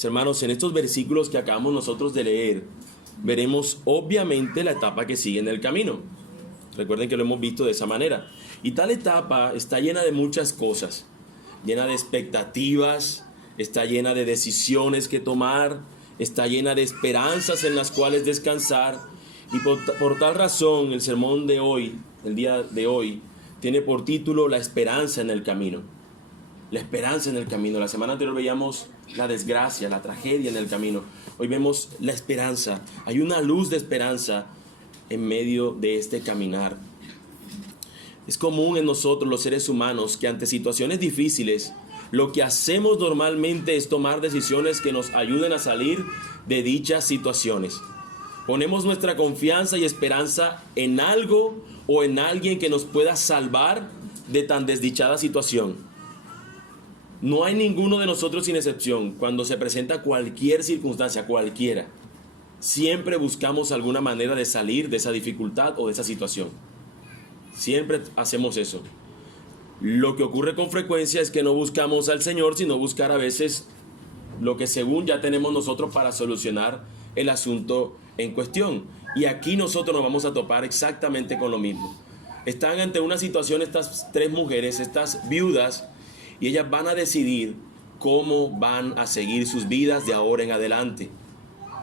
Hermanos, en estos versículos que acabamos nosotros de leer, veremos obviamente la etapa que sigue en el camino. Recuerden que lo hemos visto de esa manera. Y tal etapa está llena de muchas cosas, llena de expectativas, está llena de decisiones que tomar, está llena de esperanzas en las cuales descansar. Y por tal razón el sermón de hoy, el día de hoy, tiene por título La esperanza en el camino. La esperanza en el camino. La semana anterior veíamos la desgracia, la tragedia en el camino. Hoy vemos la esperanza. Hay una luz de esperanza en medio de este caminar. Es común en nosotros los seres humanos que ante situaciones difíciles, lo que hacemos normalmente es tomar decisiones que nos ayuden a salir de dichas situaciones. Ponemos nuestra confianza y esperanza en algo o en alguien que nos pueda salvar de tan desdichada situación. No hay ninguno de nosotros sin excepción. Cuando se presenta cualquier circunstancia, cualquiera, siempre buscamos alguna manera de salir de esa dificultad o de esa situación. Siempre hacemos eso. Lo que ocurre con frecuencia es que no buscamos al Señor, sino buscar a veces lo que según ya tenemos nosotros para solucionar el asunto en cuestión. Y aquí nosotros nos vamos a topar exactamente con lo mismo. Están ante una situación estas tres mujeres, estas viudas, y ellas van a decidir cómo van a seguir sus vidas de ahora en adelante.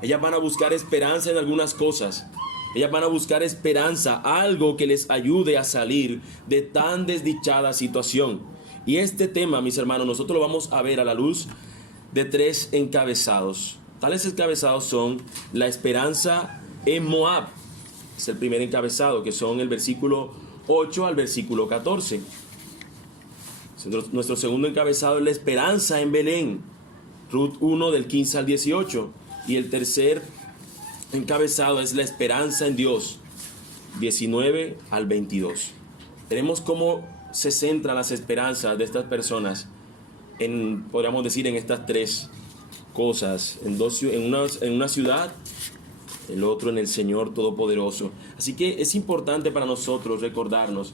Ellas van a buscar esperanza en algunas cosas. Ellas van a buscar esperanza, algo que les ayude a salir de tan desdichada situación. Y este tema, mis hermanos, nosotros lo vamos a ver a la luz de tres encabezados. Tales encabezados son la esperanza en Moab. Es el primer encabezado, que son el versículo 8 al versículo 14. Nuestro segundo encabezado es la esperanza en Belén, Ruth 1 del 15 al 18. Y el tercer encabezado es la esperanza en Dios, 19 al 22. Veremos cómo se centran las esperanzas de estas personas podríamos decir, en estas tres cosas, en una ciudad, el otro en el Señor Todopoderoso. Así que es importante para nosotros recordarnos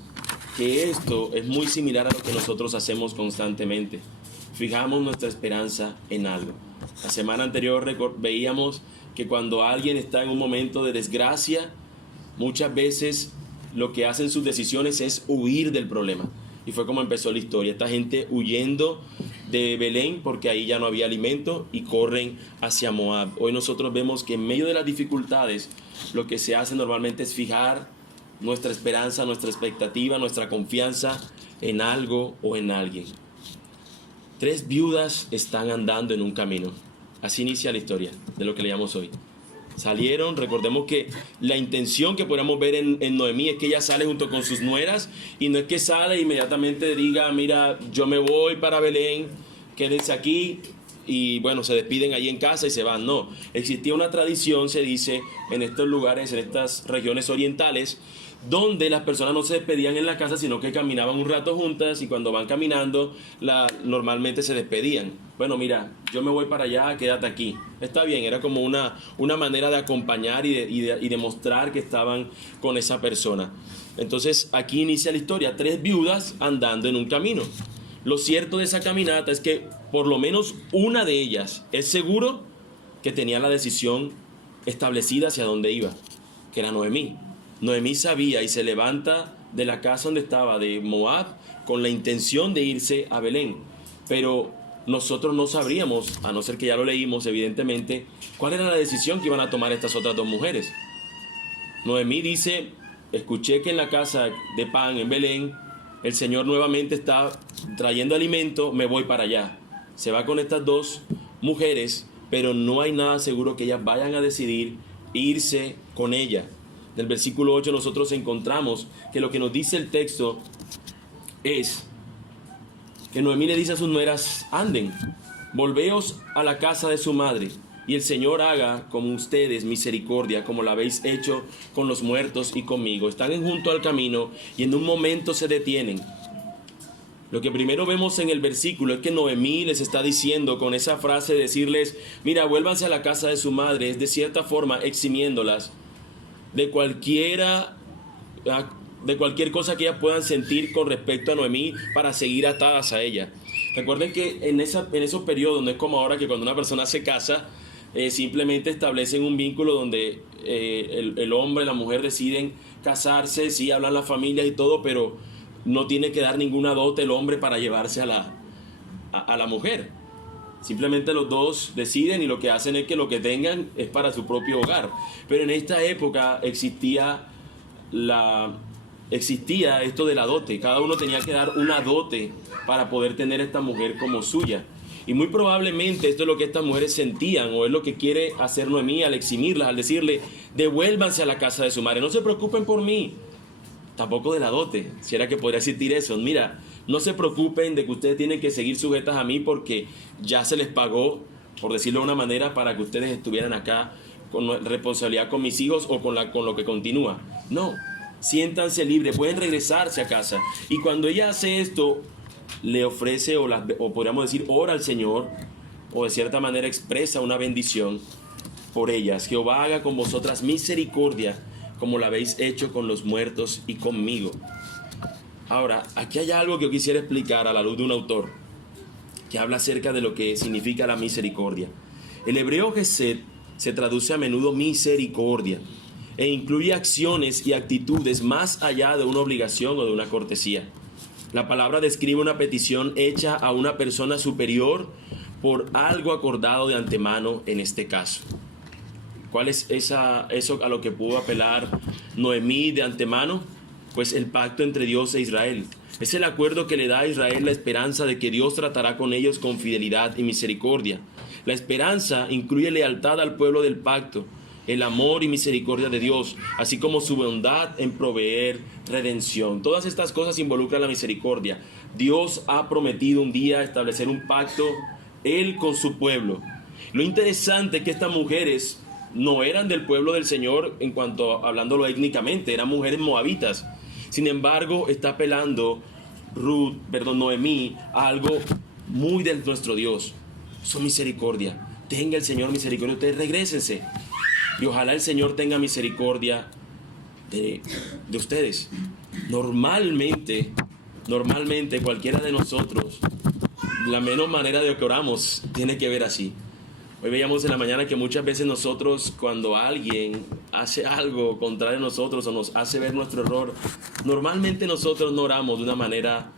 que esto es muy similar a lo que nosotros hacemos constantemente. Fijamos nuestra esperanza en algo. La semana anterior veíamos que cuando alguien está en un momento de desgracia, muchas veces lo que hacen sus decisiones es huir del problema. Y fue como empezó la historia. Esta gente huyendo de Belén porque ahí ya no había alimento y corren hacia Moab. Hoy nosotros vemos que en medio de las dificultades lo que se hace normalmente es fijar nuestra esperanza, nuestra expectativa, nuestra confianza en algo o en alguien. Tres viudas están andando en un camino. Así inicia la historia de lo que leíamos hoy. Salieron, recordemos que la intención que podemos ver en Noemí es que ella sale junto con sus nueras, y no es que sale e inmediatamente diga, mira, yo me voy para Belén, quédense aquí, y bueno, se despiden ahí en casa y se van. No, existía una tradición, se dice, en estos lugares, en estas regiones orientales, donde las personas no se despedían en la casa, sino que caminaban un rato juntas, y cuando van caminando normalmente se despedían. Bueno, mira, yo me voy para allá, quédate aquí. Está bien, era como una manera de acompañar y de mostrar que estaban con esa persona. Entonces aquí inicia la historia, tres viudas andando en un camino. Lo cierto de esa caminata es que por lo menos una de ellas es seguro que tenía la decisión establecida hacia dónde iba, que era Noemí. Noemí sabía y se levanta de la casa donde estaba, de Moab, con la intención de irse a Belén. Pero nosotros no sabríamos, a no ser que ya lo leímos evidentemente, cuál era la decisión que iban a tomar estas otras dos mujeres. Noemí dice, escuché que en la casa de pan en Belén, el Señor nuevamente está trayendo alimento, me voy para allá. Se va con estas dos mujeres, pero no hay nada seguro que ellas vayan a decidir irse con ella. En el versículo 8 nosotros encontramos que lo que nos dice el texto es que Noemí le dice a sus nueras, anden, volveos a la casa de su madre, y el Señor haga con ustedes misericordia, como la habéis hecho con los muertos y conmigo. Están junto al camino y en un momento se detienen. Lo que primero vemos en el versículo es que Noemí les está diciendo con esa frase, decirles, mira, vuélvanse a la casa de su madre, es de cierta forma eximiéndolas de cualquier cosa que ellas puedan sentir con respecto a Noemí para seguir atadas a ella. Recuerden que en esos periodos no es como ahora que cuando una persona se casa, simplemente establecen un vínculo donde el hombre y la mujer deciden casarse, sí hablan las familias y todo, pero no tiene que dar ninguna dote el hombre para llevarse a la mujer. Simplemente los dos deciden y lo que hacen es que lo que tengan es para su propio hogar. Pero en esta época existía esto de la dote. Cada uno tenía que dar una dote para poder tener a esta mujer como suya. Y muy probablemente esto es lo que estas mujeres sentían, o es lo que quiere hacer Noemí al eximirlas, al decirle: devuélvanse a la casa de su madre, no se preocupen por mí. Tampoco de la dote, si era que podría existir eso. Mira, no se preocupen de que ustedes tienen que seguir sujetas a mí porque ya se les pagó, por decirlo de una manera, para que ustedes estuvieran acá con responsabilidad con mis hijos o con lo que continúa. No, siéntanse libres, pueden regresarse a casa. Y cuando ella hace esto, le ofrece o podríamos decir ora al Señor, o de cierta manera expresa una bendición por ellas. Jehová haga con vosotras misericordia como la habéis hecho con los muertos y conmigo. Ahora, aquí hay algo que yo quisiera explicar a la luz de un autor que habla acerca de lo que significa la misericordia. El hebreo Gesed se traduce a menudo misericordia e incluye acciones y actitudes más allá de una obligación o de una cortesía. La palabra describe una petición hecha a una persona superior por algo acordado de antemano en este caso. ¿Cuál es eso a lo que pudo apelar Noemí de antemano? Pues el pacto entre Dios e Israel. Es el acuerdo que le da a Israel la esperanza de que Dios tratará con ellos con fidelidad y misericordia. La esperanza incluye lealtad al pueblo del pacto, el amor y misericordia de Dios, así como su bondad en proveer redención. Todas estas cosas involucran la misericordia. Dios ha prometido un día establecer un pacto, Él con su pueblo. Lo interesante es que estas mujeres no eran del pueblo del Señor en cuanto hablándolo étnicamente, eran mujeres moabitas. Sin embargo, está apelando Noemí a algo muy de nuestro Dios, su misericordia. Tenga el Señor misericordia, ustedes regrésense. Y ojalá el Señor tenga misericordia de ustedes. Normalmente cualquiera de nosotros, la menos manera de que oramos tiene que ver así. Hoy veíamos en la mañana que muchas veces nosotros, cuando alguien hace algo contrario a nosotros o nos hace ver nuestro error, normalmente nosotros no oramos de una manera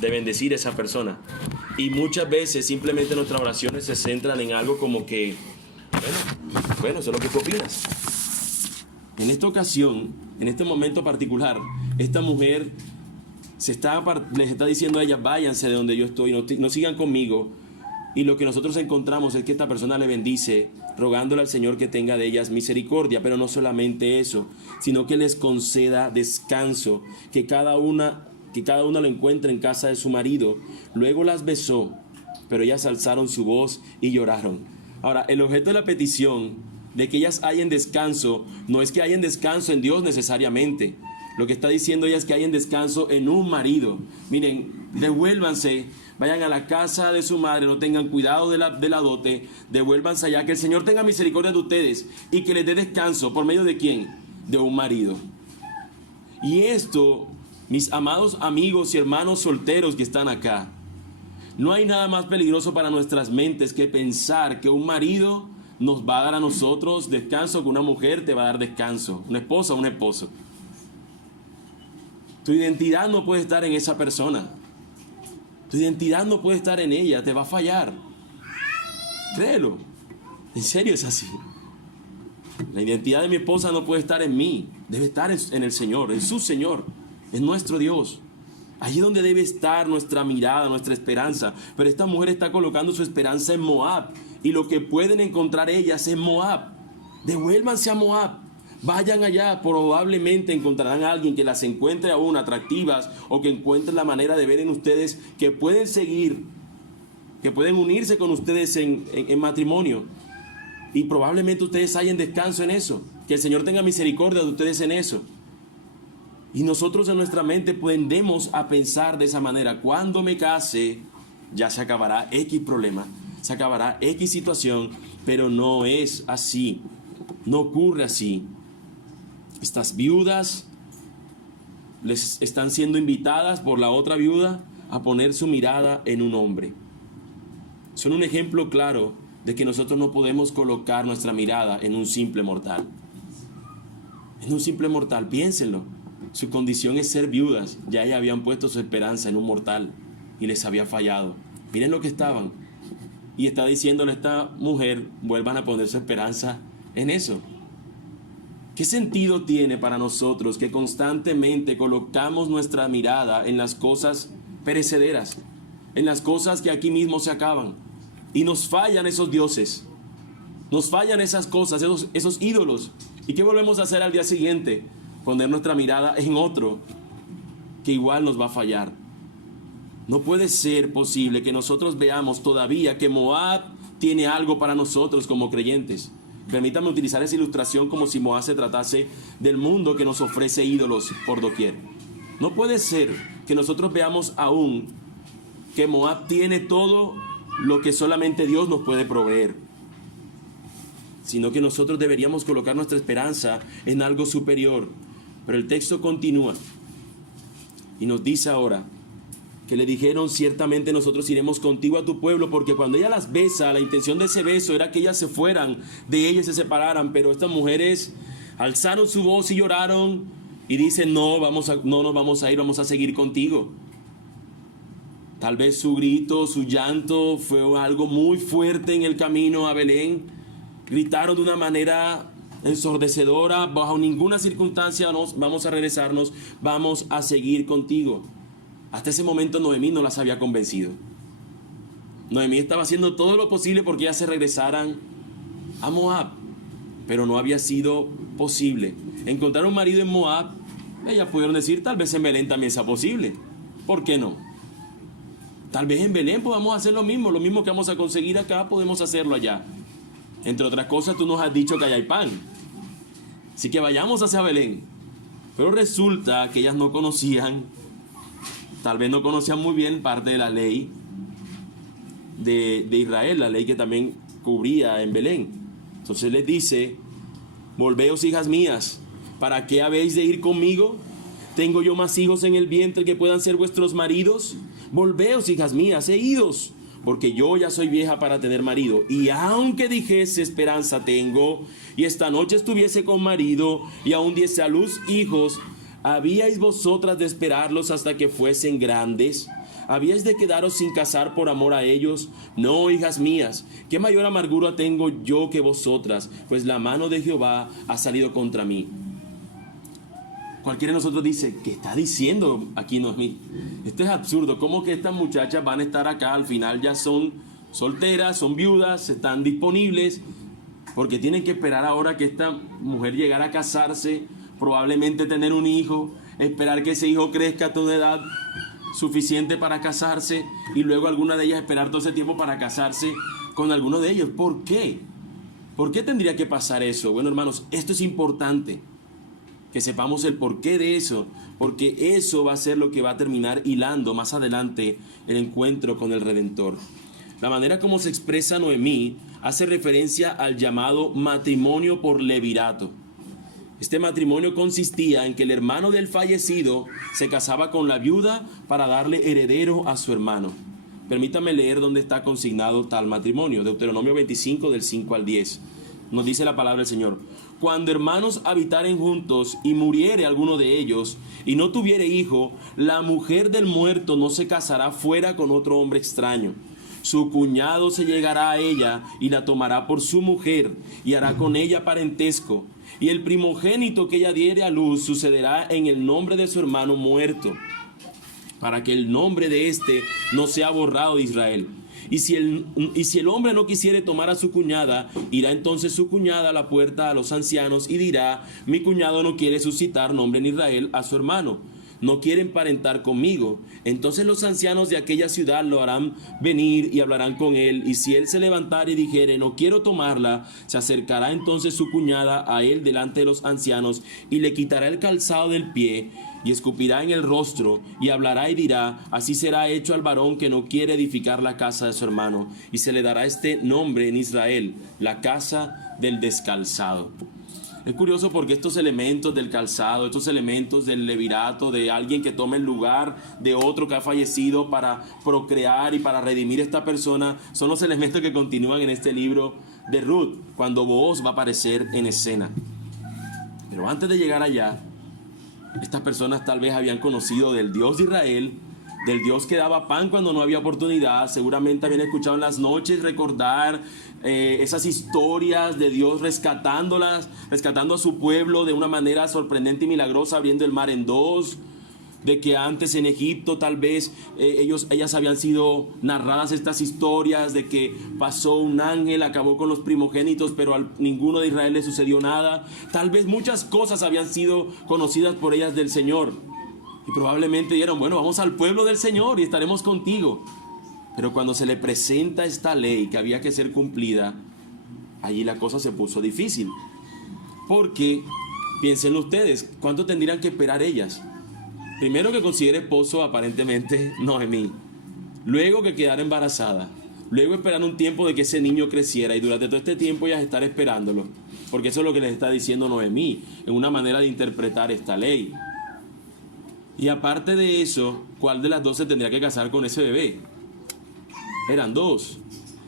de bendecir a esa persona. Y muchas veces simplemente nuestras oraciones se centran en algo como que, bueno, eso es lo que tú opinas. En esta ocasión, en este momento particular, esta mujer les está diciendo a ellas: váyanse de donde yo estoy, no sigan conmigo. Y lo que nosotros encontramos es que esta persona le bendice, rogándole al Señor que tenga de ellas misericordia, pero no solamente eso, sino que les conceda descanso, que cada una lo encuentre en casa de su marido. Luego las besó, pero ellas alzaron su voz y lloraron. Ahora, el objeto de la petición de que ellas hayan descanso no es que hayan descanso en Dios necesariamente. Lo que está diciendo ella es que hayan descanso en un marido. Miren, devuélvanse, vayan a la casa de su madre, no tengan cuidado de la dote, devuélvanse allá, que el Señor tenga misericordia de ustedes y que les dé descanso. ¿Por medio de quién? De un marido. Y esto, mis amados amigos y hermanos solteros que están acá, no hay nada más peligroso para nuestras mentes que pensar que un marido nos va a dar a nosotros descanso, que una mujer te va a dar descanso, una esposa o un esposo. Tu identidad no puede estar en esa persona. Tu identidad no puede estar en ella, te va a fallar. Créelo. En serio es así. La identidad de mi esposa no puede estar en mí, debe estar en el Señor, en su Señor, en nuestro Dios. Allí donde debe estar nuestra mirada, nuestra esperanza. Pero esta mujer está colocando su esperanza en Moab. Y lo que pueden encontrar ellas es Moab. Devuélvanse a Moab. Vayan allá, probablemente encontrarán a alguien que las encuentre aún atractivas o que encuentre la manera de ver en ustedes que pueden seguir, que pueden unirse con ustedes en matrimonio. Y probablemente ustedes hallen descanso en eso. Que el Señor tenga misericordia de ustedes en eso. Y nosotros en nuestra mente tendemos a pensar de esa manera: cuando me case, ya se acabará X problema, se acabará X situación, pero no es así, no ocurre así. Estas viudas les están siendo invitadas por la otra viuda a poner su mirada en un hombre. Son un ejemplo claro de que nosotros no podemos colocar nuestra mirada en un simple mortal. En un simple mortal, piénsenlo. Su condición es ser viudas. Ya ellas habían puesto su esperanza en un mortal y les había fallado. Miren lo que estaban. Y está diciéndole a esta mujer, vuelvan a poner su esperanza en eso. ¿Qué sentido tiene para nosotros que constantemente colocamos nuestra mirada en las cosas perecederas, en las cosas que aquí mismo se acaban? Y nos fallan esos dioses, nos fallan esas cosas, esos ídolos. ¿Y qué volvemos a hacer al día siguiente? Poner nuestra mirada en otro que igual nos va a fallar. No puede ser posible que nosotros veamos todavía que Moab tiene algo para nosotros como creyentes. Permítanme utilizar esa ilustración como si Moab se tratase del mundo que nos ofrece ídolos por doquier. No puede ser que nosotros veamos aún que Moab tiene todo lo que solamente Dios nos puede proveer, sino que nosotros deberíamos colocar nuestra esperanza en algo superior. Pero el texto continúa y nos dice ahora que le dijeron: ciertamente nosotros iremos contigo a tu pueblo, porque cuando ella las besa, la intención de ese beso era que ellas se fueran de ella y se separaran, pero estas mujeres alzaron su voz y lloraron y dicen: no nos vamos a ir, vamos a seguir contigo. Tal vez su grito, su llanto fue algo muy fuerte en el camino a Belén. Gritaron de una manera ensordecedora: bajo ninguna circunstancia vamos a regresarnos, vamos a seguir contigo. Hasta ese momento Noemí no las había convencido. Noemí estaba haciendo todo lo posible porque ellas se regresaran a Moab, pero no había sido posible. Encontrar un marido en Moab, ellas pudieron decir: tal vez en Belén también sea posible. ¿Por qué no? Tal vez en Belén podamos hacer lo mismo que vamos a conseguir acá, podemos hacerlo allá. Entre otras cosas, tú nos has dicho que allá hay pan, así que vayamos hacia Belén. Pero resulta que ellas no conocían, tal vez no conocían muy bien parte de la ley de Israel, la ley que también cubría en Belén. Entonces les dice: volveos, hijas mías, ¿para qué habéis de ir conmigo? ¿Tengo yo más hijos en el vientre que puedan ser vuestros maridos? Volveos, hijas mías, e idos, porque yo ya soy vieja para tener marido. Y aunque dijese: esperanza tengo, y esta noche estuviese con marido, y aún diese a luz hijos, ¿habíais vosotras de esperarlos hasta que fuesen grandes? ¿Habíais de quedaros sin casar por amor a ellos? No, hijas mías, ¿qué mayor amargura tengo yo que vosotras? Pues la mano de Jehová ha salido contra mí. Cualquiera de nosotros dice: ¿qué está diciendo aquí Noemí? Esto es absurdo. ¿Cómo que estas muchachas van a estar acá? Al final ya son solteras, son viudas, están disponibles, porque tienen que esperar ahora que esta mujer llegara a casarse, probablemente tener un hijo, esperar que ese hijo crezca a una edad suficiente para casarse, y luego alguna de ellas esperar todo ese tiempo para casarse con alguno de ellos. ¿Por qué? ¿Por qué tendría que pasar eso? Bueno, hermanos, esto es importante, que sepamos el porqué de eso, porque eso va a ser lo que va a terminar hilando más adelante el encuentro con el Redentor. La manera como se expresa Noemí hace referencia al llamado matrimonio por levirato. Este matrimonio consistía en que el hermano del fallecido se casaba con la viuda para darle heredero a su hermano. Permítame leer dónde está consignado tal matrimonio. Deuteronomio 25, del 5 al 10. Nos dice la palabra del Señor: cuando hermanos habitaren juntos y muriere alguno de ellos y no tuviere hijo, la mujer del muerto no se casará fuera con otro hombre extraño. Su cuñado se llegará a ella y la tomará por su mujer y hará con ella parentesco. Y el primogénito que ella diere a luz sucederá en el nombre de su hermano muerto, para que el nombre de éste no sea borrado de Israel. Y si el hombre no quisiere tomar a su cuñada, irá entonces su cuñada a la puerta a los ancianos y dirá: mi cuñado no quiere suscitar nombre en Israel a su hermano, no quiere emparentar conmigo. Entonces los ancianos de aquella ciudad lo harán venir y hablarán con él, y si él se levantare y dijere: no quiero tomarla, se acercará entonces su cuñada a él delante de los ancianos, y le quitará el calzado del pie, y escupirá en el rostro, y hablará y dirá: así será hecho al varón que no quiere edificar la casa de su hermano, y se le dará este nombre en Israel: la casa del descalzado. Es curioso porque estos elementos del calzado, estos elementos del levirato, de alguien que tome el lugar de otro que ha fallecido para procrear y para redimir a esta persona, son los elementos que continúan en este libro de Ruth, cuando Booz va a aparecer en escena. Pero antes de llegar allá, estas personas tal vez habían conocido del Dios de Israel, del Dios que daba pan cuando no había oportunidad. Seguramente habían escuchado en las noches recordar esas historias de Dios rescatando a su pueblo de una manera sorprendente y milagrosa, abriendo el mar en dos. De que antes en Egipto tal vez ellas habían sido narradas estas historias de que pasó un ángel, acabó con los primogénitos, pero a ninguno de Israel le sucedió nada. Tal vez muchas cosas habían sido conocidas por ellas del Señor. Y probablemente dijeron, bueno, vamos al pueblo del Señor y estaremos contigo. Pero cuando se le presenta esta ley que había que ser cumplida, allí la cosa se puso difícil. Porque, piénsenlo ustedes, ¿cuánto tendrían que esperar ellas? Primero que consiguiera esposo aparentemente Noemí. Luego que quedara embarazada. Luego esperar un tiempo de que ese niño creciera. Y durante todo este tiempo ellas estar esperándolo. Porque eso es lo que les está diciendo Noemí, en una manera de interpretar esta ley. Y aparte de eso, ¿cuál de las dos se tendría que casar con ese bebé? Eran dos.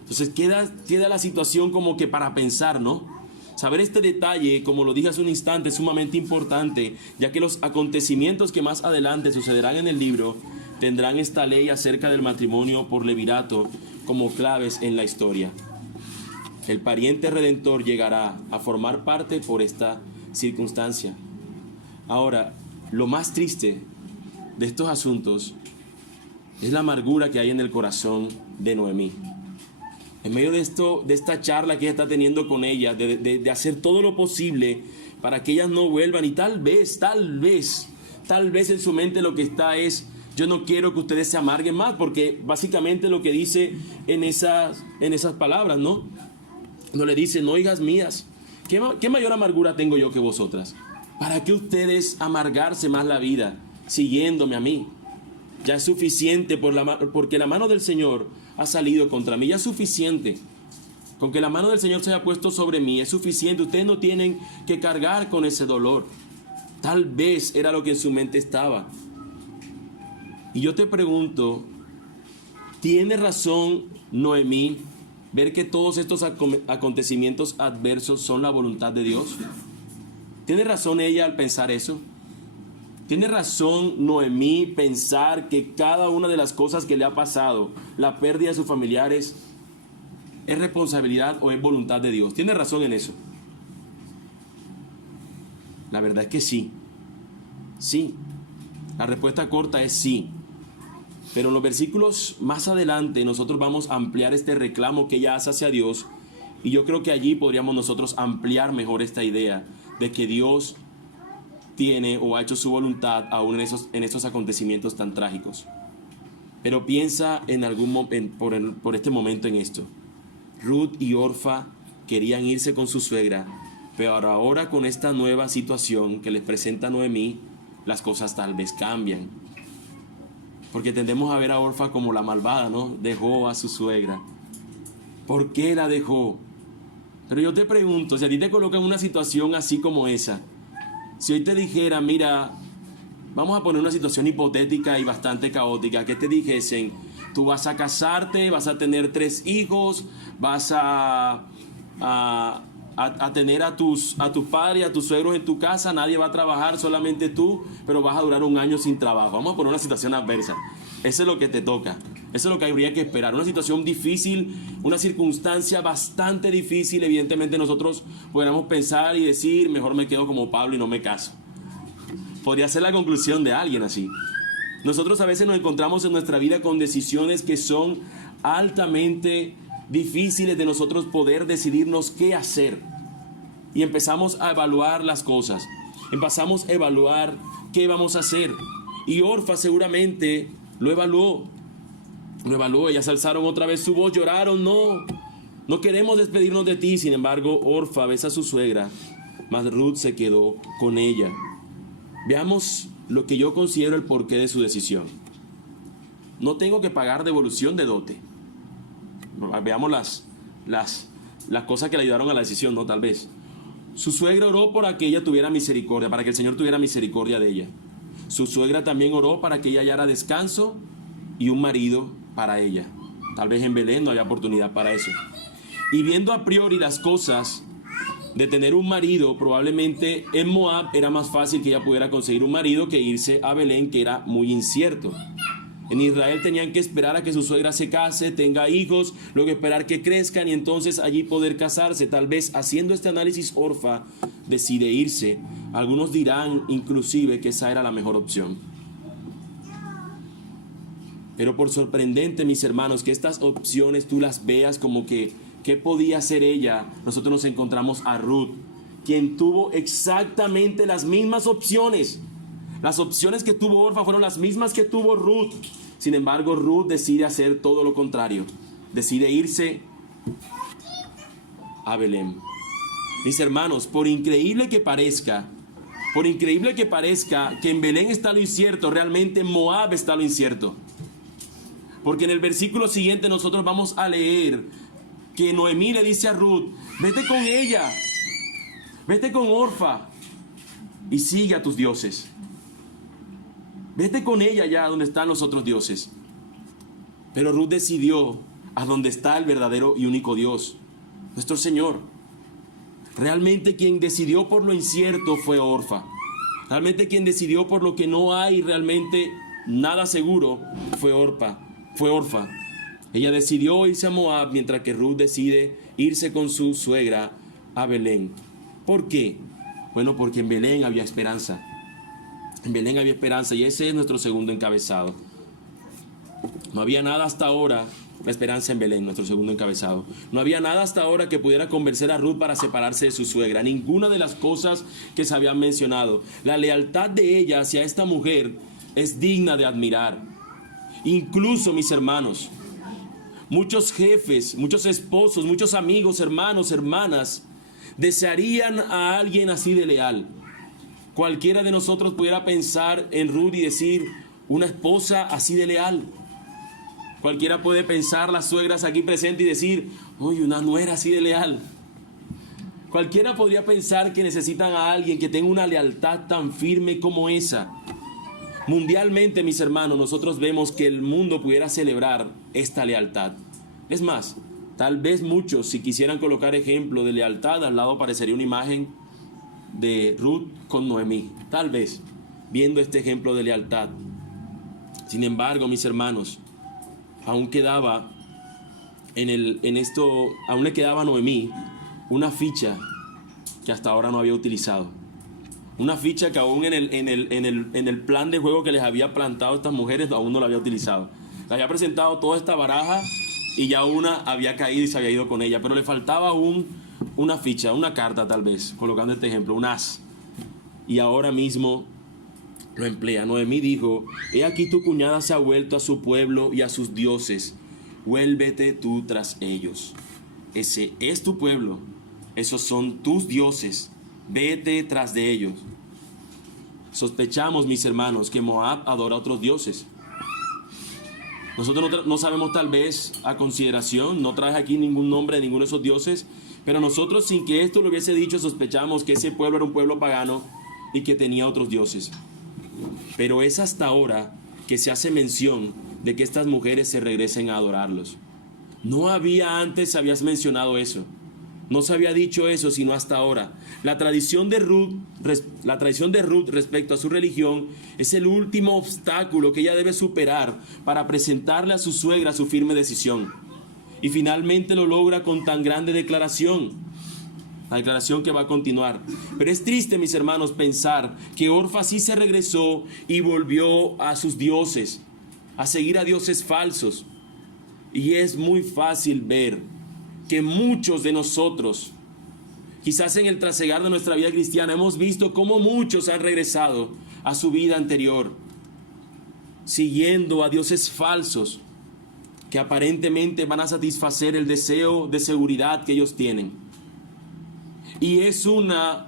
Entonces queda la situación como que para pensar, ¿no? Saber este detalle, como lo dije hace un instante, es sumamente importante, ya que los acontecimientos que más adelante sucederán en el libro tendrán esta ley acerca del matrimonio por levirato como claves en la historia. El pariente redentor llegará a formar parte por esta circunstancia. Ahora, lo más triste de estos asuntos es la amargura que hay en el corazón de Noemí. En medio de esta charla que ella está teniendo con ella, de hacer todo lo posible para que ellas no vuelvan, y tal vez en su mente lo que está es, yo no quiero que ustedes se amarguen más, porque básicamente lo que dice en esas palabras, ¿no? No le dice, no, hijas mías, ¿qué mayor amargura tengo yo que vosotras? ¿Para qué ustedes amargarse más la vida siguiéndome a mí? Ya es suficiente porque la mano del Señor ha salido contra mí. Ya es suficiente. Con que la mano del Señor se haya puesto sobre mí es suficiente. Ustedes no tienen que cargar con ese dolor. Tal vez era lo que en su mente estaba. Y yo te pregunto, ¿tiene razón Noemí ver que todos estos acontecimientos adversos son la voluntad de Dios? ¿Tiene razón ella al pensar eso? ¿Tiene razón Noemí pensar que cada una de las cosas que le ha pasado, la pérdida de sus familiares, es responsabilidad o es voluntad de Dios? ¿Tiene razón en eso? La verdad es que sí. Sí. La respuesta corta es sí. Pero en los versículos más adelante nosotros vamos a ampliar este reclamo que ella hace hacia Dios. Y yo creo que allí podríamos nosotros ampliar mejor esta idea de que Dios tiene o ha hecho su voluntad aún en esos acontecimientos tan trágicos. Pero piensa en por este momento en esto. Ruth y Orfa querían irse con su suegra, pero ahora con esta nueva situación que les presenta Noemí, las cosas tal vez cambian. Porque tendemos a ver a Orfa como la malvada, ¿no? Dejó a su suegra. ¿Por qué la dejó? Pero yo te pregunto, si a ti te colocan en una situación así como esa, si hoy te dijera, mira, vamos a poner una situación hipotética y bastante caótica, que te dijesen, tú vas a casarte, vas a tener 3 hijos, vas a tener a tus padres y a tus suegros en tu casa, nadie va a trabajar, solamente tú, pero vas a durar 1 año sin trabajo. Vamos a poner una situación adversa. Eso es lo que te toca. Eso es lo que habría que esperar. Una situación difícil, una circunstancia bastante difícil. Evidentemente nosotros podríamos pensar y decir, mejor me quedo como Pablo y no me caso. Podría ser la conclusión de alguien así. Nosotros a veces nos encontramos en nuestra vida con decisiones que son altamente difíciles de nosotros poder decidirnos qué hacer. Y empezamos a evaluar las cosas. Empezamos a evaluar qué vamos a hacer. Y Orfa seguramente lo evaluó. Ellas alzaron otra vez su voz, lloraron, no queremos despedirnos de ti. Sin embargo, Orfa besa a su suegra, mas Ruth se quedó con ella. Veamos lo que yo considero el porqué de su decisión. No tengo que pagar devolución de dote. Veamos las cosas que le ayudaron a la decisión, ¿no? Tal vez. Su suegra oró para que ella tuviera misericordia, para que el Señor tuviera misericordia de ella. Su suegra también oró para que ella hallara descanso y un marido para ella. Tal vez en Belén no había oportunidad para eso. Y viendo a priori las cosas de tener un marido, probablemente en Moab era más fácil que ella pudiera conseguir un marido que irse a Belén, que era muy incierto. En Israel tenían que esperar a que su suegra se case, tenga hijos, luego esperar que crezcan y entonces allí poder casarse. Tal vez haciendo este análisis, Orfa decide irse. Algunos dirán inclusive que esa era la mejor opción. Pero por sorprendente, mis hermanos, que estas opciones tú las veas como que ¿qué podía hacer ella? Nosotros nos encontramos a Ruth, quien tuvo exactamente las mismas opciones. Las opciones que tuvo Orfa fueron las mismas que tuvo Ruth. Sin embargo, Ruth decide hacer todo lo contrario. Decide irse a Belén. Mis hermanos, por increíble que parezca que en Belén está lo incierto, realmente en Moab está lo incierto. Porque en el versículo siguiente nosotros vamos a leer que Noemí le dice a Ruth: vete con ella, vete con Orfa y sigue a tus dioses. Vete con ella allá donde están los otros dioses. Pero Ruth decidió a donde está el verdadero y único Dios, nuestro Señor. Realmente quien decidió por lo incierto fue Orfa. Realmente quien decidió por lo que no hay realmente nada seguro fue Orfa. Ella decidió irse a Moab, mientras que Ruth decide irse con su suegra a Belén. ¿Por qué? Bueno, porque en Belén había esperanza. En Belén había esperanza, y ese es nuestro segundo encabezado. No había nada hasta ahora, la esperanza en Belén, nuestro segundo encabezado. No había nada hasta ahora que pudiera convencer a Ruth para separarse de su suegra. Ninguna de las cosas que se habían mencionado. La lealtad de ella hacia esta mujer es digna de admirar. Incluso, mis hermanos, muchos jefes, muchos esposos, muchos amigos, hermanos, hermanas, desearían a alguien así de leal. Cualquiera de nosotros pudiera pensar en Ruth y decir: una esposa así de leal. Cualquiera puede pensar, las suegras aquí presentes, y decir: uy, una nuera así de leal. Cualquiera podría pensar que necesitan a alguien que tenga una lealtad tan firme como esa. Mundialmente, mis hermanos, nosotros vemos que el mundo pudiera celebrar esta lealtad. Es más, tal vez muchos, si quisieran colocar ejemplo de lealtad, al lado aparecería una imagen de Ruth con Noemí, tal vez, viendo este ejemplo de lealtad. Sin embargo, mis hermanos, aún le quedaba a Noemí una ficha que hasta ahora no había utilizado. Una ficha que aún en el plan de juego que les había plantado a estas mujeres aún no la había utilizado. Le había presentado toda esta baraja y ya una había caído y se había ido con ella, pero le faltaba aún una ficha, una carta tal vez, colocando este ejemplo, un as. Y ahora mismo lo emplea. Noemí dijo: he aquí tu cuñada se ha vuelto a su pueblo y a sus dioses. Vuélvete tú tras ellos. Ese es tu pueblo, esos son tus dioses. Vete tras de ellos. Sospechamos, mis hermanos, que Moab adora a otros dioses. Nosotros no sabemos, tal vez a consideración, no trae aquí ningún nombre de ninguno de esos dioses, pero nosotros, sin que esto lo hubiese dicho, sospechamos que ese pueblo era un pueblo pagano y que tenía otros dioses. Pero es hasta ahora que se hace mención de que estas mujeres se regresen a adorarlos. No había antes, habías mencionado eso. No se había dicho eso sino hasta ahora. La tradición de Ruth respecto a su religión es el último obstáculo que ella debe superar para presentarle a su suegra su firme decisión. Y finalmente lo logra con tan grande declaración. La declaración que va a continuar. Pero es triste, mis hermanos, pensar que Orfa sí se regresó y volvió a sus dioses, a seguir a dioses falsos. Y es muy fácil ver que muchos de nosotros, quizás en el trasegar de nuestra vida cristiana, hemos visto cómo muchos han regresado a su vida anterior, siguiendo a dioses falsos que aparentemente van a satisfacer el deseo de seguridad que ellos tienen. Y es una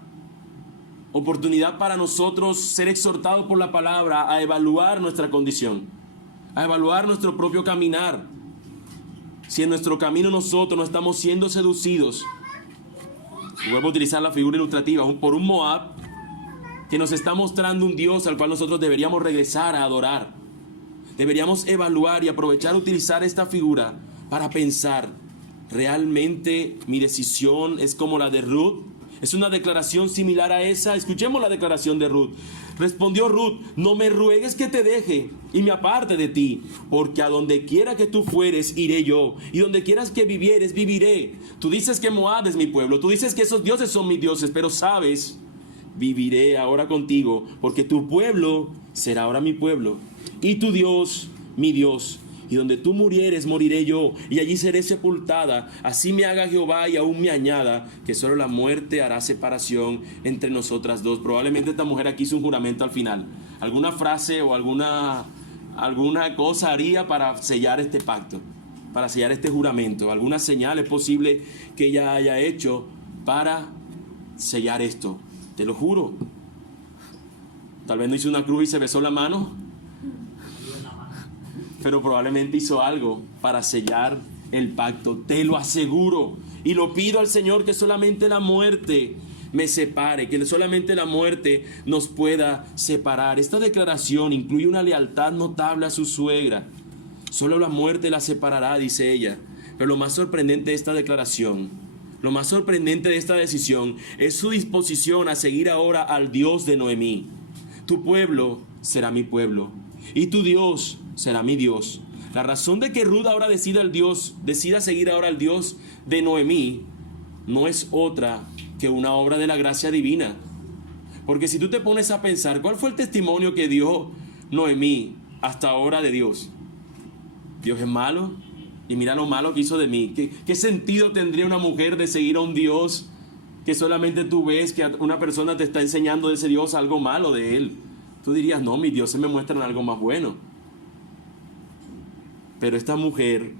oportunidad para nosotros ser exhortados por la palabra a evaluar nuestra condición, a evaluar nuestro propio caminar. Si en nuestro camino nosotros no estamos siendo seducidos vuelvo a utilizar la figura ilustrativa, por un Moab que nos está mostrando un Dios al cual nosotros deberíamos regresar a adorar. Deberíamos evaluar y aprovechar, utilizar esta figura para pensar, ¿realmente mi decisión es como la de Ruth? ¿Es una declaración similar a esa? Escuchemos la declaración de Ruth. Respondió Ruth: no me ruegues que te deje y me aparte de ti, porque a donde quiera que tú fueres, iré yo, y donde quieras que vivieres, viviré. Tú dices que Moab es mi pueblo, tú dices que esos dioses son mis dioses, pero sabes, viviré ahora contigo, porque tu pueblo será ahora mi pueblo, y tu Dios, mi Dios. Y donde tú murieres, moriré yo, y allí seré sepultada. Así me haga Jehová y aún me añada, que solo la muerte hará separación entre nosotras dos. Probablemente esta mujer aquí hizo un juramento al final. Alguna frase o alguna cosa haría para sellar este pacto, para sellar este juramento. Alguna señal es posible que ella haya hecho para sellar esto. Te lo juro. Tal vez no hizo una cruz y se besó la mano, pero probablemente hizo algo para sellar el pacto. Te lo aseguro. Y lo pido al Señor, que solamente la muerte me separe, que solamente la muerte nos pueda separar. Esta declaración incluye una lealtad notable a su suegra. Solo la muerte la separará, dice ella. Pero lo más sorprendente de esta declaración, lo más sorprendente de esta decisión, es su disposición a seguir ahora al Dios de Noemí. Tu pueblo será mi pueblo, y tu Dios será mi Dios. La razón de que Ruth ahora decida seguir ahora al Dios de Noemí, no es otra que una obra de la gracia divina. Porque si tú te pones a pensar, ¿cuál fue el testimonio que dio Noemí hasta ahora de Dios? Dios es malo, y mira lo malo que hizo de mí. ¿Qué sentido tendría una mujer de seguir a un Dios que solamente tú ves que una persona te está enseñando de ese Dios algo malo de él? Tú dirías, no, mis dioses me muestran algo más bueno. Pero esta mujer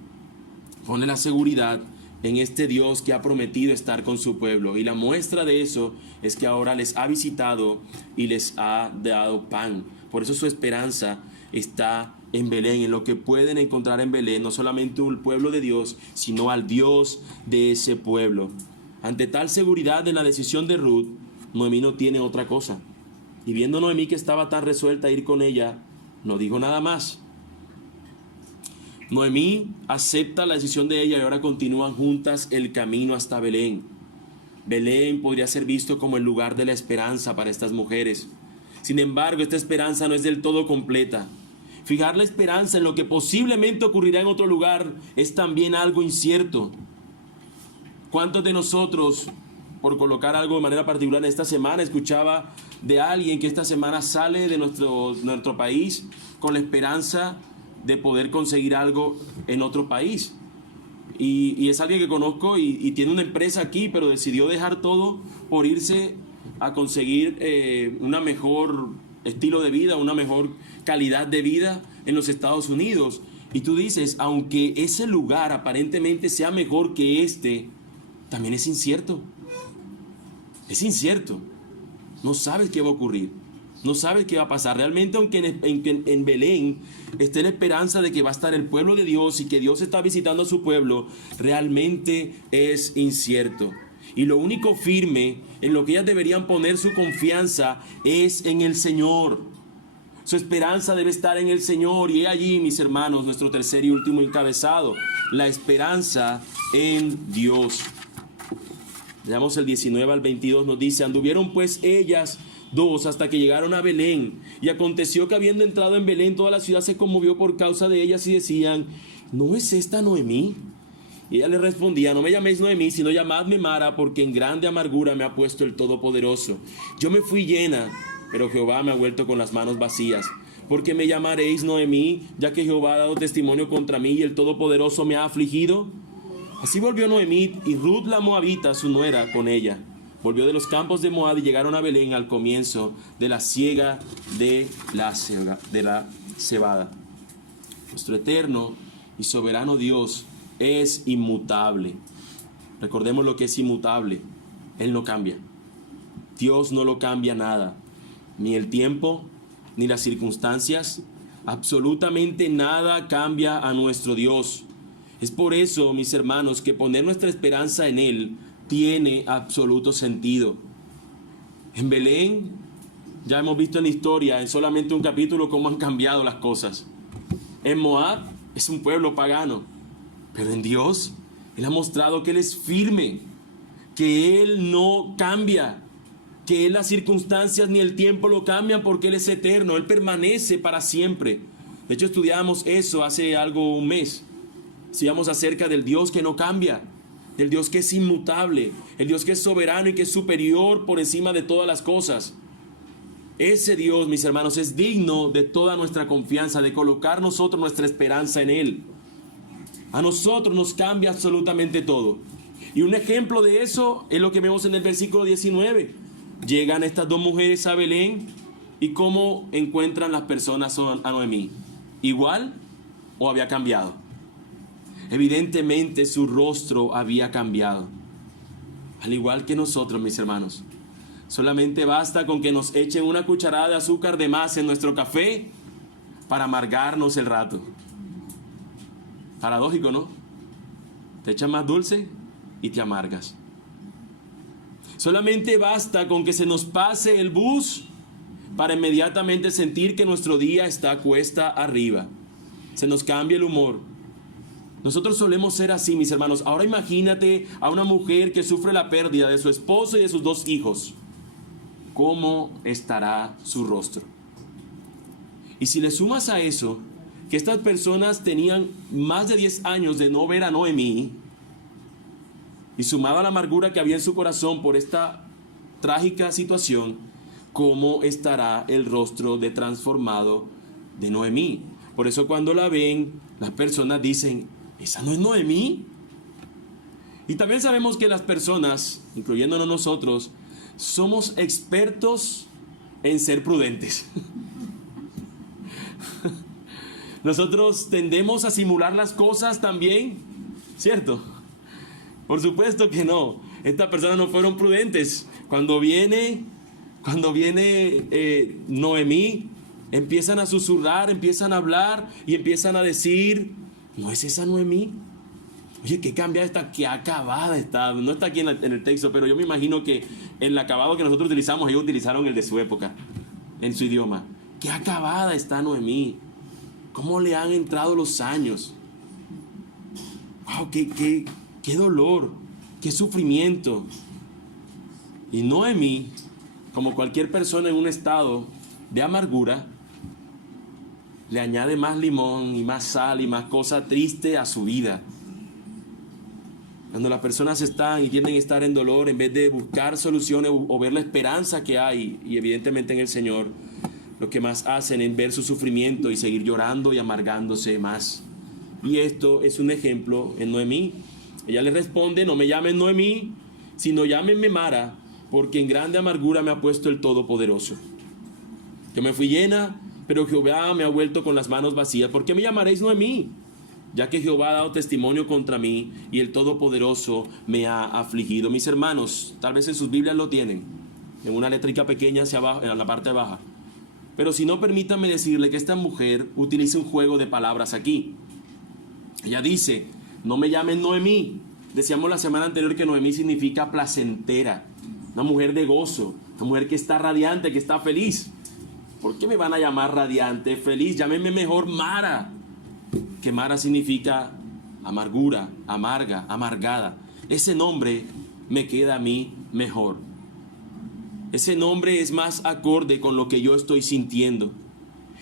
pone la seguridad en este Dios que ha prometido estar con su pueblo. Y la muestra de eso es que ahora les ha visitado y les ha dado pan. Por eso su esperanza está en Belén, en lo que pueden encontrar en Belén, no solamente un pueblo de Dios, sino al Dios de ese pueblo. Ante tal seguridad en la decisión de Ruth, Noemí no tiene otra cosa. Y viendo Noemí que estaba tan resuelta a ir con ella, no dijo nada más. Noemí acepta la decisión de ella y ahora continúan juntas el camino hasta Belén. Belén podría ser visto como el lugar de la esperanza para estas mujeres. Sin embargo, esta esperanza no es del todo completa. Fijar la esperanza en lo que posiblemente ocurrirá en otro lugar es también algo incierto. ¿Cuántos de nosotros, por colocar algo de manera particular, esta semana escuchaba de alguien que esta semana sale de nuestro país con la esperanza de poder conseguir algo en otro país? Y es alguien que conozco y tiene una empresa aquí, pero decidió dejar todo por irse a conseguir una mejor estilo de vida, una mejor calidad de vida en los Estados Unidos. Y tú dices, aunque ese lugar aparentemente sea mejor que este, también es incierto. Es incierto. No sabes qué va a ocurrir. No sabes qué va a pasar. Realmente, aunque en Belén esté la esperanza de que va a estar el pueblo de Dios y que Dios está visitando a su pueblo, realmente es incierto. Y lo único firme en lo que ellas deberían poner su confianza es en el Señor. Su esperanza debe estar en el Señor. Y he allí, mis hermanos, nuestro tercer y último encabezado: la esperanza en Dios. Leamos el 19 al 22, nos dice: anduvieron pues ellas dos hasta que llegaron a Belén, y aconteció que habiendo entrado en Belén, toda la ciudad se conmovió por causa de ellas y decían: ¿no es esta Noemí? Y ella le respondía: no me llaméis Noemí, sino llamadme Mara, porque en grande amargura me ha puesto el Todopoderoso. Yo me fui llena, pero Jehová me ha vuelto con las manos vacías. Porque me llamaréis Noemí, ya que Jehová ha dado testimonio contra mí y el Todopoderoso me ha afligido. Así volvió Noemí, y Ruth la moabita, su nuera, con ella. Volvió de los campos de Moab y llegaron a Belén al comienzo de la siega de la cebada. Nuestro eterno y soberano Dios es inmutable. Recordemos lo que es inmutable. Él no cambia. Dios no lo cambia nada. Ni el tiempo, ni las circunstancias. Absolutamente nada cambia a nuestro Dios. Es por eso, mis hermanos, que poner nuestra esperanza en Él tiene absoluto sentido. En Belén, ya hemos visto en la historia, en solamente un capítulo, cómo han cambiado las cosas. En Moab es un pueblo pagano, pero en Dios, Él ha mostrado que Él es firme, que Él no cambia, que Él las circunstancias ni el tiempo lo cambian porque Él es eterno, Él permanece para siempre. De hecho, estudiamos eso hace un mes. Estudiamos acerca del Dios que no cambia, del Dios que es inmutable, el Dios que es soberano y que es superior por encima de todas las cosas. Ese Dios, mis hermanos, es digno de toda nuestra confianza, de colocar nosotros nuestra esperanza en Él. A nosotros nos cambia absolutamente todo. Y un ejemplo de eso es lo que vemos en el versículo 19. Llegan estas dos mujeres a Belén y cómo encuentran las personas a Noemí. ¿Igual o había cambiado? Evidentemente su rostro había cambiado. Al igual que nosotros, mis hermanos. Solamente basta con que nos echen una cucharada de azúcar de más en nuestro café para amargarnos el rato. Paradójico, ¿no? Te echan más dulce y te amargas. Solamente basta con que se nos pase el bus para inmediatamente sentir que nuestro día está cuesta arriba. Se nos cambia el humor. Nosotros solemos ser así, mis hermanos. Ahora imagínate a una mujer que sufre la pérdida de su esposo y de sus dos hijos. ¿Cómo estará su rostro? Y si le sumas a eso que estas personas tenían más de 10 años de no ver a Noemí, y sumado a la amargura que había en su corazón por esta trágica situación, ¿cómo estará el rostro de transformado de Noemí? Por eso cuando la ven, las personas dicen, ¿esa no es Noemí? Y también sabemos que las personas, incluyéndonos nosotros, somos expertos en ser prudentes. Nosotros tendemos a simular las cosas también, ¿cierto? Por supuesto que no. Estas personas no fueron prudentes. Cuando viene Noemí, empiezan a susurrar, empiezan a hablar y empiezan a decir, ¿no es esa Noemí? Oye, qué cambiada está, qué acabada está. No está aquí en el texto, pero yo me imagino que el acabado que nosotros utilizamos, ellos utilizaron el de su época, en su idioma. Qué acabada está Noemí. ¿Cómo le han entrado los años? Wow, qué dolor, qué sufrimiento. Y Noemí, como cualquier persona en un estado de amargura, le añade más limón y más sal y más cosa triste a su vida. Cuando las personas están y tienden a estar en dolor, en vez de buscar soluciones o ver la esperanza que hay, y evidentemente en el Señor, lo que más hacen es ver su sufrimiento y seguir llorando y amargándose más. Y esto es un ejemplo en Noemí. Ella le responde, no me llamen Noemí, sino llámenme Mara, porque en grande amargura me ha puesto el Todopoderoso. Yo me fui llena, pero Jehová me ha vuelto con las manos vacías. ¿Por qué me llamaréis Noemí? Ya que Jehová ha dado testimonio contra mí y el Todopoderoso me ha afligido. Mis hermanos, tal vez en sus Biblias lo tienen, en una letrica pequeña hacia abajo, en la parte baja. Pero si no, permítanme decirle que esta mujer utiliza un juego de palabras aquí. Ella dice, no me llamen Noemí. Decíamos la semana anterior que Noemí significa placentera, una mujer de gozo, una mujer que está radiante, que está feliz. ¿Por qué me van a llamar radiante, feliz? Llámenme mejor Mara, que Mara significa amargura, amarga, amargada. Ese nombre me queda a mí mejor. Ese nombre es más acorde con lo que yo estoy sintiendo.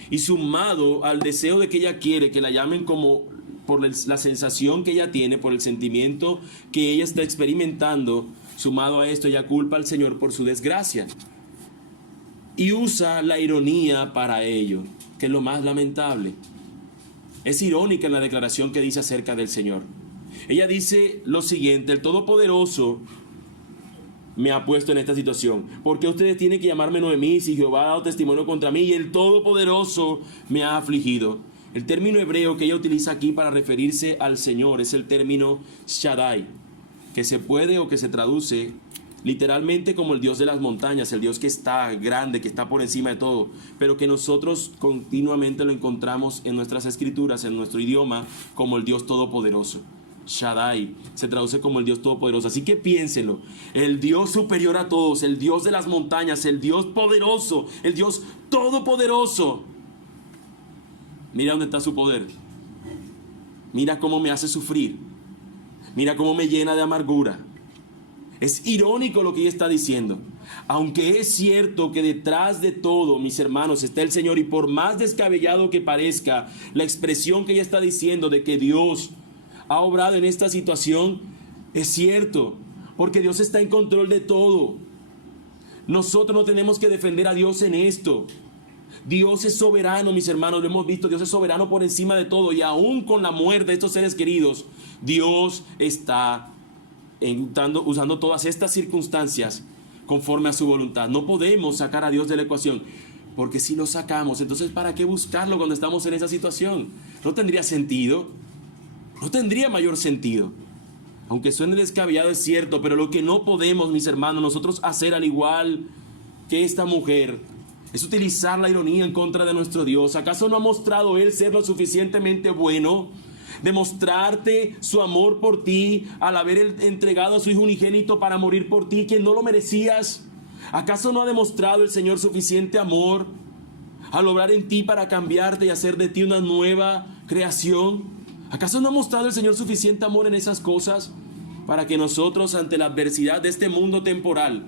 Y sumado al deseo de que ella quiere que la llamen como por la sensación que ella tiene, por el sentimiento que ella está experimentando, sumado a esto ella culpa al Señor por su desgracia. Y usa la ironía para ello, que es lo más lamentable. Es irónica en la declaración que dice acerca del Señor. Ella dice lo siguiente, el Todopoderoso me ha puesto en esta situación. ¿Por qué ustedes tienen que llamarme Noemí si Jehová ha dado testimonio contra mí y el Todopoderoso me ha afligido? El término hebreo que ella utiliza aquí para referirse al Señor es el término Shaddai, que se puede o que se traduce literalmente como el Dios de las montañas, el Dios que está grande, que está por encima de todo, pero que nosotros continuamente lo encontramos en nuestras escrituras, en nuestro idioma, como el Dios Todopoderoso. Shaddai, se traduce como el Dios Todopoderoso. Así que piénsenlo, el Dios superior a todos, el Dios de las montañas, el Dios poderoso, el Dios todopoderoso. Mira dónde está su poder. Mira cómo me hace sufrir. Mira cómo me llena de amargura. Es irónico lo que ella está diciendo. Aunque es cierto que detrás de todo, mis hermanos, está el Señor, y por más descabellado que parezca la expresión que ella está diciendo de que Dios ha obrado en esta situación, es cierto, porque Dios está en control de todo. Nosotros no tenemos que defender a Dios en esto. Dios es soberano, mis hermanos, lo hemos visto. Dios es soberano por encima de todo, y aún con la muerte de estos seres queridos, Dios está usando todas estas circunstancias conforme a su voluntad. No podemos sacar a Dios de la ecuación, porque si lo sacamos, entonces ¿para qué buscarlo cuando estamos en esa situación? No tendría sentido, no tendría mayor sentido. Aunque suene descabellado, es cierto, pero lo que no podemos, mis hermanos, nosotros hacer al igual que esta mujer, es utilizar la ironía en contra de nuestro Dios. ¿Acaso no ha mostrado Él ser lo suficientemente bueno? Demostrarte su amor por ti al haber entregado a su Hijo unigénito para morir por ti, quien no lo merecías. ¿Acaso no ha demostrado el Señor suficiente amor al obrar en ti para cambiarte y hacer de ti una nueva creación? ¿Acaso no ha mostrado el Señor suficiente amor en esas cosas para que nosotros, ante la adversidad de este mundo temporal,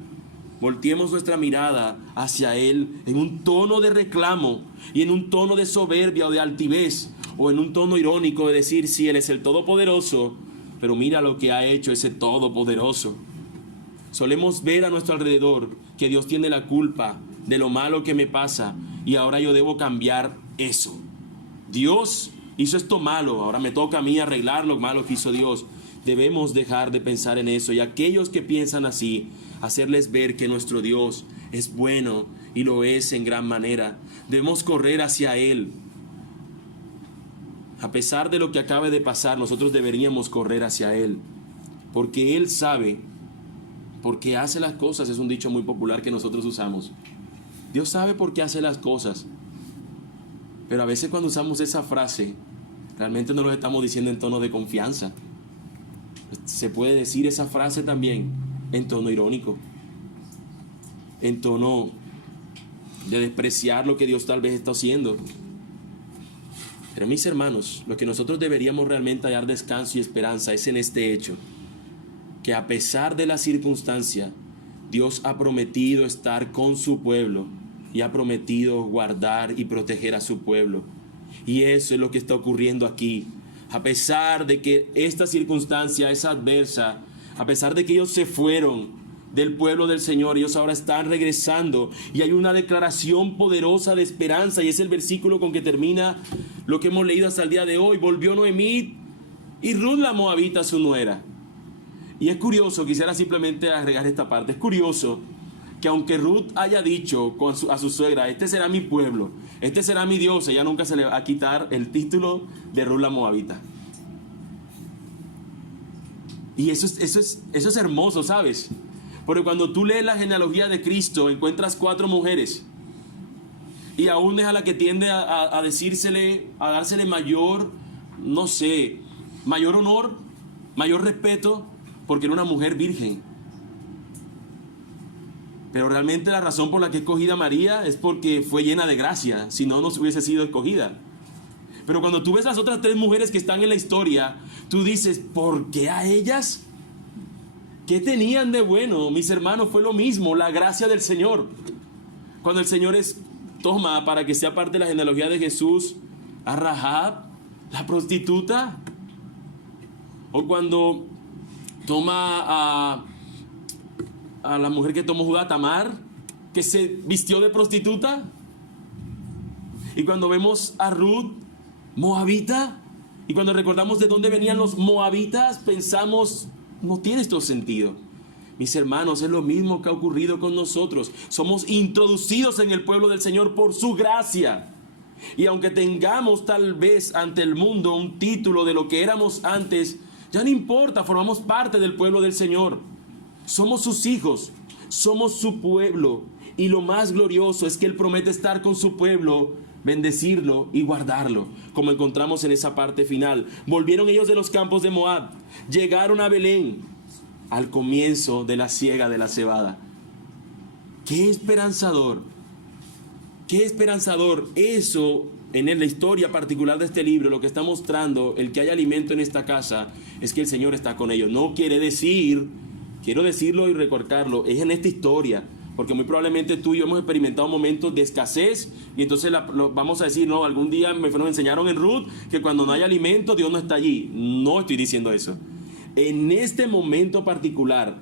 volteemos nuestra mirada hacia Él en un tono de reclamo y en un tono de soberbia o de altivez, o en un tono irónico de decir, sí, Él es el Todopoderoso, pero mira lo que ha hecho ese Todopoderoso? Solemos ver a nuestro alrededor que Dios tiene la culpa de lo malo que me pasa, y ahora yo debo cambiar eso. Dios hizo esto malo, ahora me toca a mí arreglar lo malo que hizo Dios. Debemos dejar de pensar en eso, y aquellos que piensan así, hacerles ver que nuestro Dios es bueno, y lo es en gran manera. Debemos correr hacia Él. A pesar de lo que acabe de pasar, nosotros deberíamos correr hacia Él, porque Él sabe por qué hace las cosas. Es un dicho muy popular que nosotros usamos. Dios sabe por qué hace las cosas, pero a veces cuando usamos esa frase, realmente no lo estamos diciendo en tono de confianza. Se puede decir esa frase también en tono irónico, en tono de despreciar lo que Dios tal vez está haciendo. Pero mis hermanos, lo que nosotros deberíamos realmente hallar descanso y esperanza es en este hecho, que a pesar de la circunstancia, Dios ha prometido estar con su pueblo y ha prometido guardar y proteger a su pueblo. Y eso es lo que está ocurriendo aquí. A pesar de que esta circunstancia es adversa, a pesar de que ellos se fueron del pueblo del Señor, ellos ahora están regresando, y hay una declaración poderosa de esperanza, y es el versículo con que termina lo que hemos leído hasta el día de hoy. Volvió Noemí y Ruth la moabita su nuera. Y es curioso, quisiera simplemente agregar esta parte, es curioso que aunque Ruth haya dicho a su suegra, este será mi pueblo, este será mi Dios, ella nunca se le va a quitar el título de Ruth la moabita. Y eso es hermoso, ¿sabes? Porque cuando tú lees la genealogía de Cristo, encuentras 4 mujeres, y aún es a la que tiende a decírsele, a dársele mayor, no sé, mayor honor, mayor respeto, porque era una mujer virgen. Pero realmente la razón por la que es escogida María es porque fue llena de gracia, si no, no hubiese sido escogida. Pero cuando tú ves las otras 3 mujeres que están en la historia, tú dices, ¿por qué a ellas? ¿Qué tenían de bueno? Mis hermanos, fue lo mismo, la gracia del Señor. Cuando el Señor toma para que sea parte de la genealogía de Jesús a Rahab, la prostituta, o cuando toma a la mujer que tomó Judá, Tamar, que se vistió de prostituta, y cuando vemos a Ruth, moabita, y cuando recordamos de dónde venían los moabitas, pensamos, no tiene esto sentido. Mis hermanos, es lo mismo que ha ocurrido con nosotros. Somos introducidos en el pueblo del Señor por su gracia. Y aunque tengamos tal vez ante el mundo un título de lo que éramos antes, ya no importa, formamos parte del pueblo del Señor. Somos sus hijos, somos su pueblo. Y lo más glorioso es que Él promete estar con su pueblo bendecirlo y guardarlo, como encontramos en esa parte final. Volvieron ellos de los campos de Moab, llegaron a Belén, al comienzo de la siega de la cebada. ¡Qué esperanzador! ¡Qué esperanzador! Eso, en la historia particular de este libro, lo que está mostrando, el que hay alimento en esta casa, es que el Señor está con ellos. No quiere decir, quiero decirlo y recortarlo, es en esta historia, porque muy probablemente tú y yo hemos experimentado momentos de escasez, y entonces vamos a decir, no, algún día nos enseñaron en Ruth que cuando no hay alimento, Dios no está allí. No estoy diciendo eso. En este momento particular,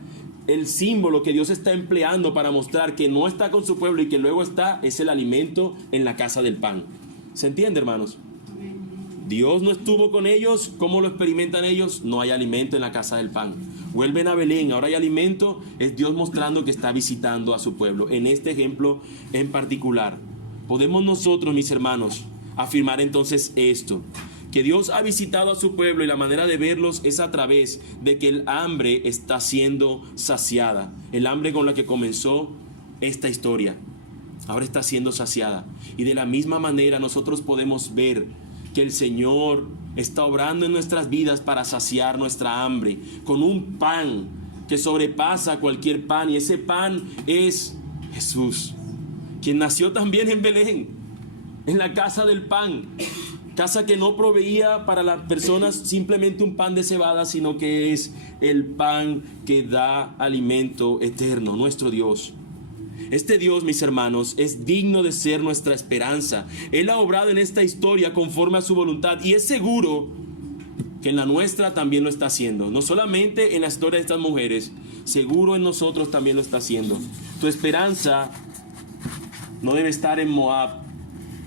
el símbolo que Dios está empleando para mostrar que no está con su pueblo y que luego está, es el alimento en la casa del pan. ¿Se entiende, hermanos? Dios no estuvo con ellos. ¿Cómo lo experimentan ellos? No hay alimento en la casa del pan. Vuelven a Belén, ahora hay alimento. Es Dios mostrando que está visitando a su pueblo. En este ejemplo en particular, podemos nosotros, mis hermanos, afirmar entonces esto: que Dios ha visitado a su pueblo, y la manera de verlos es a través de que el hambre está siendo saciada. El hambre con la que comenzó esta historia ahora está siendo saciada. Y de la misma manera nosotros podemos ver que el Señor está obrando en nuestras vidas para saciar nuestra hambre con un pan que sobrepasa cualquier pan, y ese pan es Jesús, quien nació también en Belén, en la casa del pan, casa que no proveía para las personas simplemente un pan de cebada, sino que es el pan que da alimento eterno, nuestro Dios. Este Dios, mis hermanos, es digno de ser nuestra esperanza. Él ha obrado en esta historia conforme a su voluntad, y es seguro que en la nuestra también lo está haciendo. No solamente en la historia de estas mujeres, seguro en nosotros también lo está haciendo. Tu esperanza no debe estar en Moab,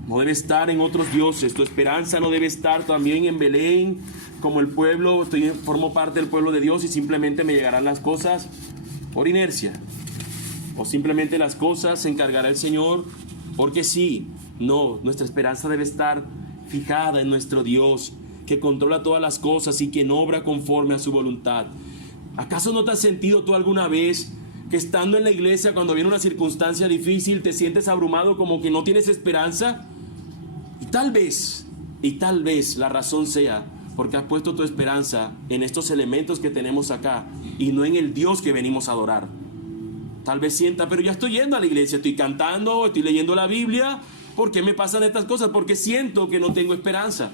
no debe estar en otros dioses. Tu esperanza no debe estar también en Belén, como el pueblo. Formo parte del pueblo de Dios y simplemente me llegarán las cosas por inercia. O simplemente las cosas se encargará el Señor porque sí. No, nuestra esperanza debe estar fijada en nuestro Dios, que controla todas las cosas y quien obra conforme a su voluntad. ¿Acaso no te has sentido tú alguna vez que estando en la iglesia, cuando viene una circunstancia difícil, te sientes abrumado, como que no tienes esperanza? Y tal vez la razón sea porque has puesto tu esperanza en estos elementos que tenemos acá y no en el Dios que venimos a adorar. Tal vez sienta, pero ya estoy yendo a la iglesia, estoy cantando, estoy leyendo la Biblia. ¿Por qué me pasan estas cosas? Porque siento que no tengo esperanza.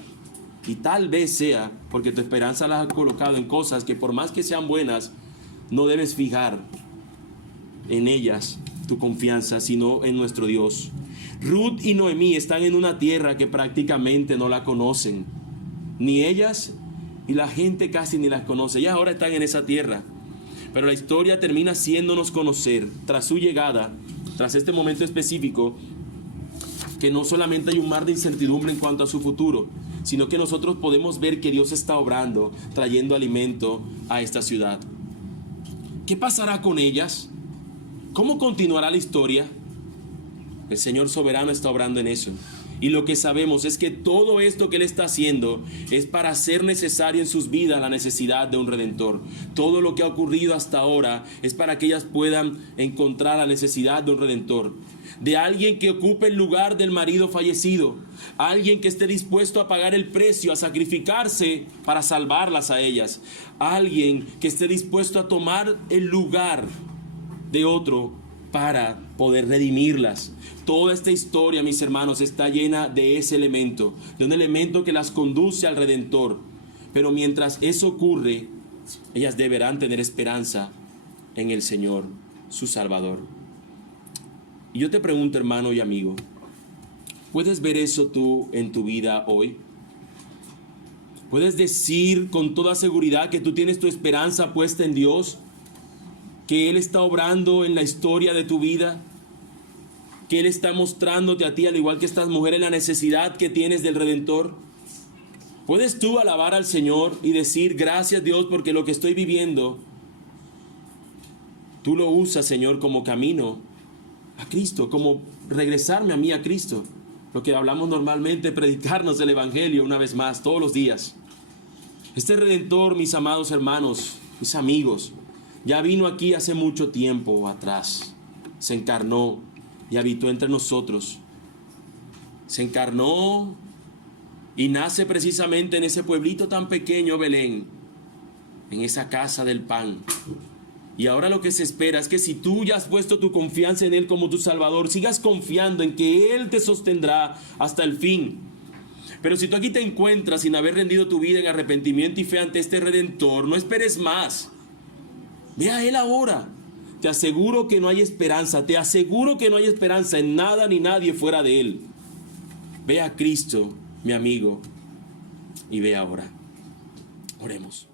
Y tal vez sea porque tu esperanza la has colocado en cosas que, por más que sean buenas, no debes fijar en ellas tu confianza, sino en nuestro Dios. Ruth y Noemí están en una tierra que prácticamente no la conocen, ni ellas, y la gente casi ni las conoce. Ellas ahora están en esa tierra. Pero la historia termina haciéndonos conocer, tras su llegada, tras este momento específico, que no solamente hay un mar de incertidumbre en cuanto a su futuro, sino que nosotros podemos ver que Dios está obrando, trayendo alimento a esta ciudad. ¿Qué pasará con ellas? ¿Cómo continuará la historia? El Señor soberano está obrando en eso. Y lo que sabemos es que todo esto que Él está haciendo es para hacer necesario en sus vidas la necesidad de un Redentor. Todo lo que ha ocurrido hasta ahora es para que ellas puedan encontrar la necesidad de un Redentor. De alguien que ocupe el lugar del marido fallecido. Alguien que esté dispuesto a pagar el precio, a sacrificarse para salvarlas a ellas. Alguien que esté dispuesto a tomar el lugar de otro para poder redimirlas. Toda esta historia, mis hermanos, está llena de ese elemento, de un elemento que las conduce al Redentor. Pero mientras eso ocurre, ellas deberán tener esperanza en el Señor, su Salvador. Y yo te pregunto, hermano y amigo, ¿puedes ver eso tú en tu vida hoy? ¿Puedes decir con toda seguridad que tú tienes tu esperanza puesta en Dios? ¿Que Él está obrando en la historia de tu vida? ¿Que Él está mostrándote a ti, al igual que estas mujeres, la necesidad que tienes del Redentor? ¿Puedes tú alabar al Señor y decir, gracias Dios, porque lo que estoy viviendo, tú lo usas, Señor, como camino a Cristo, como regresarme a mí a Cristo? Lo que hablamos normalmente, predicarnos el Evangelio una vez más, todos los días. Este Redentor, mis amados hermanos, mis amigos, ya vino aquí hace mucho tiempo atrás, se encarnó y habitó entre nosotros. se encarnó y nace precisamente en ese pueblito tan pequeño, Belén, en esa casa del pan. Y ahora lo que se espera es que si tú ya has puesto tu confianza en Él como tu Salvador, sigas confiando en que Él te sostendrá hasta el fin. Pero si tú aquí te encuentras sin haber rendido tu vida en arrepentimiento y fe ante este Redentor, no esperes más. Ve a Él ahora. Te aseguro que no hay esperanza, te aseguro que no hay esperanza en nada ni nadie fuera de Él. Ve a Cristo, mi amigo, y ve ahora. Oremos.